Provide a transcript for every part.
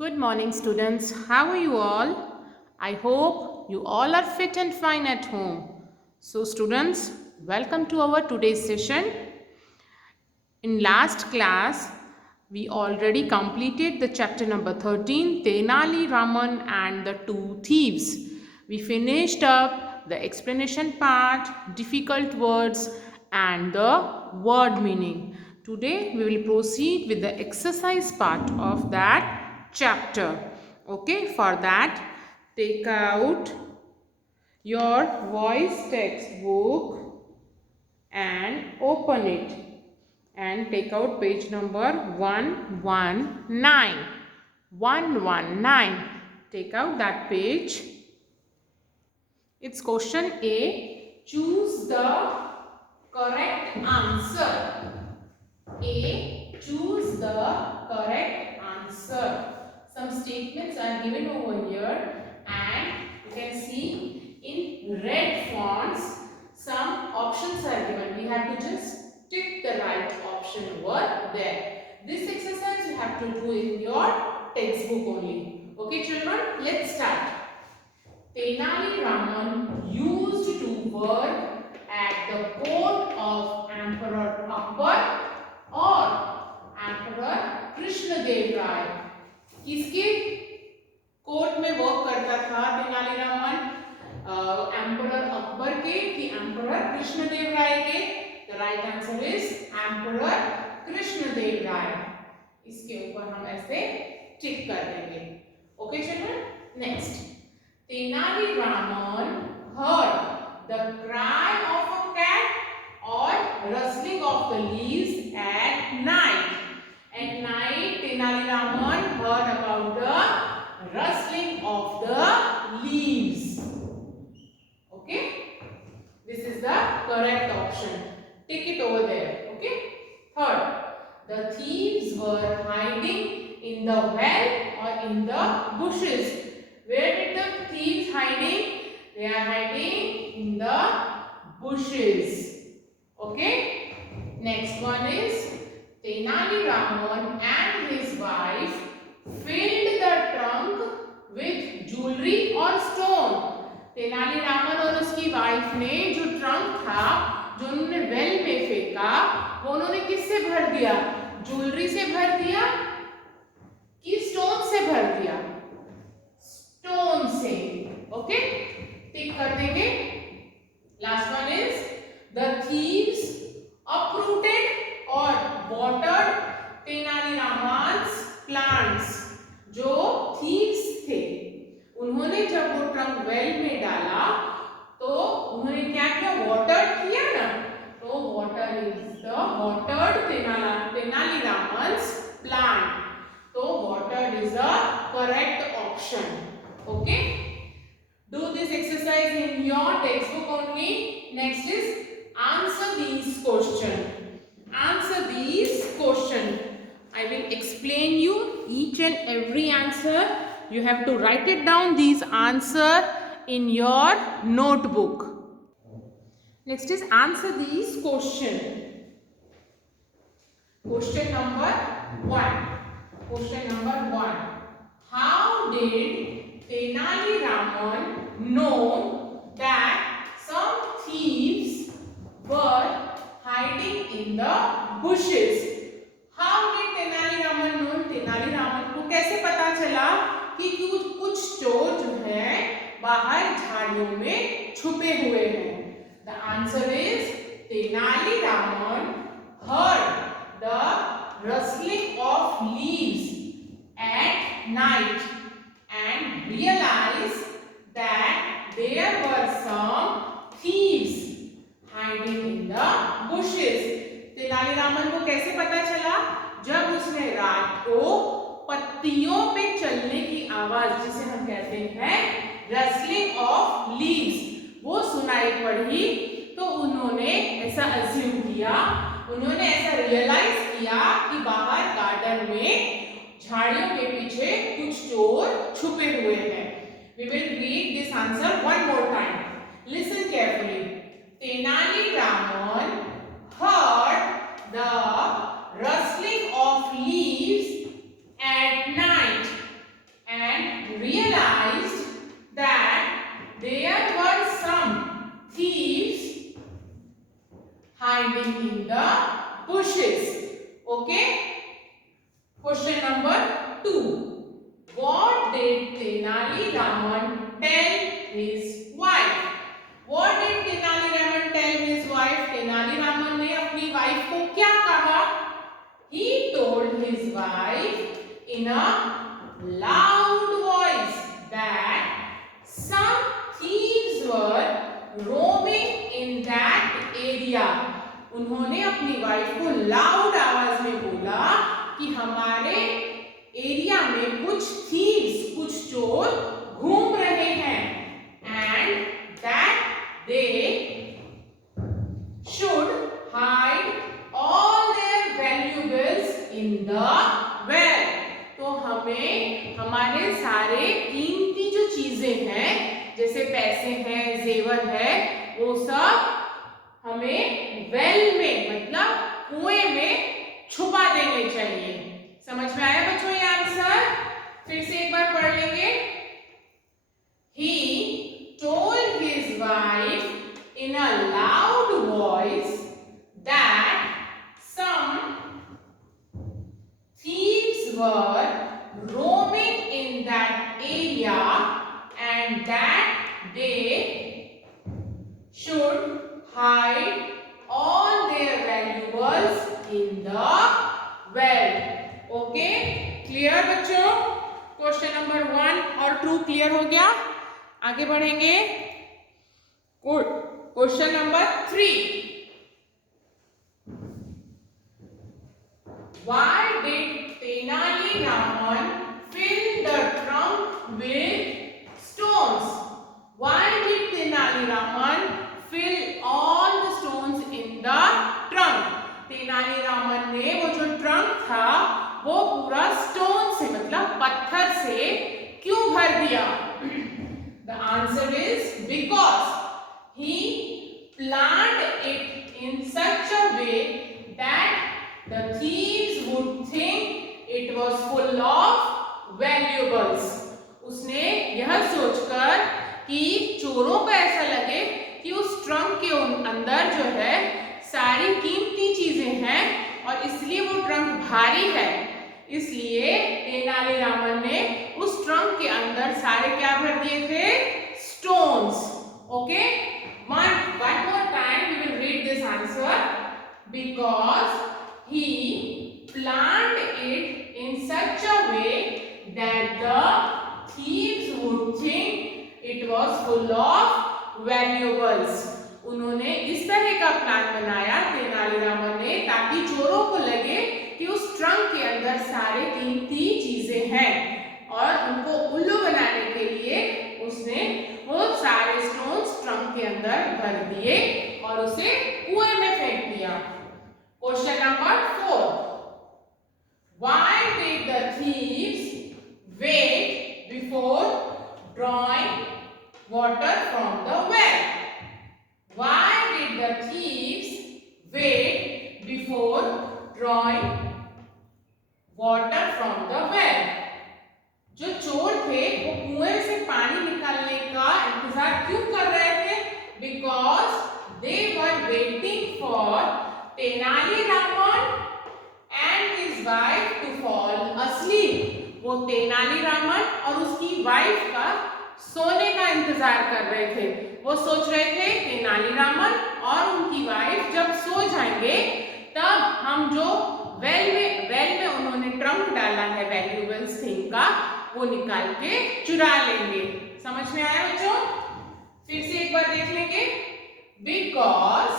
Good morning, students. How are you all? I hope you all are fit and fine at home. So, students, welcome to our today's session. In last class, we already completed the chapter number 13, Tenali Raman and the Two Thieves. We finished up the explanation part, difficult words, and the word meaning. Today, we will proceed with the exercise part of that chapter. Okay, for that, take out your voice textbook and open it and take out page number 119. 119. Take out that page. It's question A. Choose the correct answer. A. Choose the correct answer. Some statements are given over here and you can see in red fonts some options are given. We have to just tick the right option over there. This exercise you have to do in your textbook only. Okay children, let's start. Tenali Raman used to work at the court of Emperor Akbar और emperor Krishnadeva राय किसके court में work करता था Tenali Raman? Emperor Akbar के कि emperor Krishnadeva Raya के? The right answer is emperor Krishnadeva Raya. इसके ऊपर हम ऐसे टिक कर देंगे. Okay children, next. Tenali Raman heard the cry of a cat or rustling of the leaves at night. At night, Tenali Raman heard about the rustling of the leaves. Okay? This is the correct option. Tick it over there. Okay? Third, the thieves were hiding in the well or in the bushes. Where did the thieves hiding? They are hiding in the bushes. Okay. Next one is Tenali Raman and his wife filled the trunk with jewelry or stone. Tenali Raman और उसकी wife ने जो trunk था जो उन्होंने well में फेंका वो उन्होंने किससे भर दिया? ज्वेलरी से भर दिया कि स्टोन से भर दिया? स्टोन से. ओके, टिक कर देंगे. Last one is the thieves uprooted or watered Tenali Raman's plants. जो thieves थे उन्होंने जब वो ट्रंक वेल में डाला तो उन्होंने क्या किया? वाटर्ड किया ना. तो water is the watered Tenali Raman's plant. तो watered is the correct option. Okay, do this exercise in your textbook only. Next is answer these question. Answer these question. I will explain you each and every answer. You have to write it down these answer in your notebook. Next is answer these question. Question number 1. Question number 1. How did Tenali Raman know that some thieves were hiding in the bushes? How did Tenali Raman know? Tenali Raman को कैसे पता चला कि कुछ चोर जो है बाहर झाड़ियों में छुपे हुए हैं? The answer is Tenali Raman heard the rustling of leaves at night and realized that there were some thieves hiding in the bushes. Tenali Raman को कैसे पता चला? जब उसने रात को पत्तियों पे चलने की आवाज जिसे हम कहते हैं रस्लिंग ऑफ लीव्स वो सुनाई पड़ी तो उन्होंने ऐसा अज्यूम किया, उन्होंने ऐसा रियलाइज किया कि बाहर गार्डन में झाड़ियों के पीछे कुछ चोर छुपे हुए हैं. We will read this answer one more time. Listen carefully. Tenali Raman heard the rustling of leaves at night the bushes. Okay. Question number 2. What did Tenali Raman tell his wife? What did Tenali Raman tell his wife? Tenali Raman ने अपनी wife को क्या कहा? He told his wife in a loud voice that some thieves were roaming in that area. उन्होंने अपनी wife को loud आवाज में बोला कि हमारे एरिया में कुछ थीव्स, कुछ चोर घूम रहे हैं, and that they should hide all their valuables in the well. तो हमें हमारे सारे कीमती जो चीजें हैं, जैसे पैसे हैं, जेवर है, वो सब हमें वेल में मतलब कुएं में छुपा देने चाहिए. समझ में आया बच्चों ये आंसर? फिर से एक बार पढ़ लेंगे. He told his wife in a loud voice that some thieves were roaming in that area and that they should hide all their valuables in the well. Okay, clear बच्चों? क्वेश्चन नंबर 1 और 2 clear हो गया. आगे बढ़ेंगे. Question number 3. Why did Tenali Raman fill the trunk with stones? Why did Tenali Raman fill all the stones in the trunk? Tenali Raman ने वो जो trunk था वो पूरा स्टोन से मतलब पत्थर से क्यों भर दिया? The answer is because he planned it in such a way that the thieves would think it was full of valuables. उसने यह सोचकर कि चोरों को ऐसा लगे कि उस ट्रंक के अंदर जो है सारी कीमती चीजें हैं और इसलिए वो ट्रंक भारी है, इसलिए तेनाली रामन ने उस ट्रंक के अंदर सारे क्या भर दिए थे? Stones. Okay, one more time we will read this answer. Because he planned it in such a way that the thieves would think it was full of valuables. उन्होंने इस तरह का प्लान बनाया तेनालीरामन ने ताकि चोरों को लगे कि उस ट्रंक के अंदर सारे कीमती चीजें हैं, और उनको उल्लू बनाने के लिए उसने वो सारे स्टोन्स ट्रंक के अंदर भर दिए और उसे कुएं में फेंक दिया. Question number 4. Why did the thieves wait before drawing water from the well? Why did the thieves wait before drawing water from the well? जो चोर थे वो कुएं से पानी निकालने का इंतजार क्यों कर रहे थे? Because they were waiting for Tenali Raman and his wife to fall asleep. वो तेनाली रामन और उसकी वाइफ का सोने का इंतजार कर रहे थे. वो सोच रहे थे तेनाली रामन और उनकी वाइफ जब सो जाएंगे तब हम जो वेल में उन्होंने ट्रंक डाला है वैल्यूएबल्स थिंग का, वो निकाल के चुरा लेंगे. समझ में आया बच्चों? फिर से एक बार देख लेंगे. Because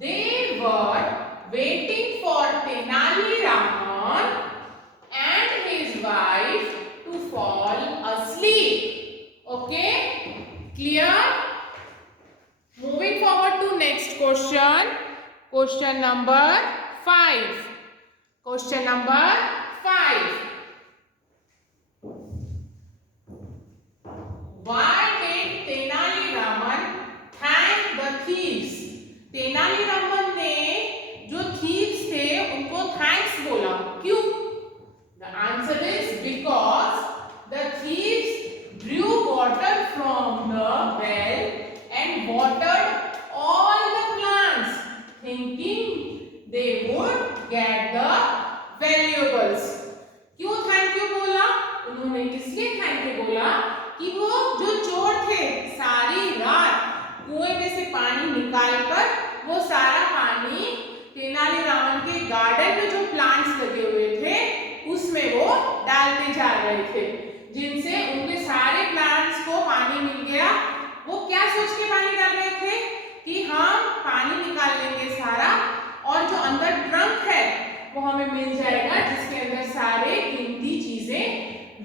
they were waiting for Tenali Raman and his wife to fall asleep. Okay, clear? Moving forward to next question. Question number 5. Question number 5. Why did Tenali Raman thank the thieves? Tenali Raman ने जो thieves थे उनको thanks बोला. क्यों? The answer is because the thieves drew water from the well and watered all the plants, thinking डाल रहे थे, जिनसे उनके सारे प्लांट्स को पानी मिल गया। वो क्या सोच के पानी डाल रहे थे कि हम पानी निकाल लेंगे सारा, और जो अंदर ट्रंक है वो हमें मिल जाएगा, जिसके अंदर सारे कीमती चीजें,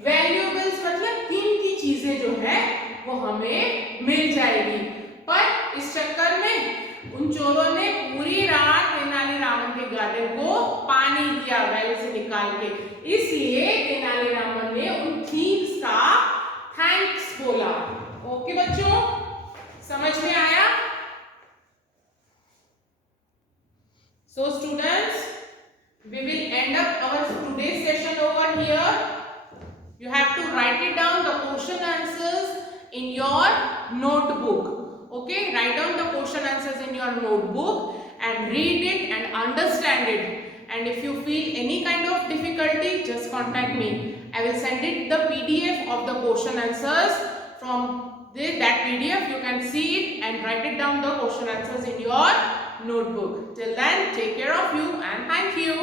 वैल्यूएबल्स मतलब कीमती चीजें जो है वो हमें मिल जाएगी। पर इस चक्कर में उन चोरों ने पूरी रात तेनालीरामन के गार्डन को पानी दिया वेल से निकाल के, इसलिए तेनालीरामन ने उन थीव्स का थैंक्स बोला। ओके बच्चों, समझ में आया? So students, we will end up our today's session over here. You have to write it down the question answers in your notebook. Okay, write down the question answers in your notebook and read it and understand it. And if you feel any kind of difficulty, just contact me. I will send it the PDF of the question answers. From that PDF you can see it and write it down the question answers in your notebook. Till then, take care of you and thank you.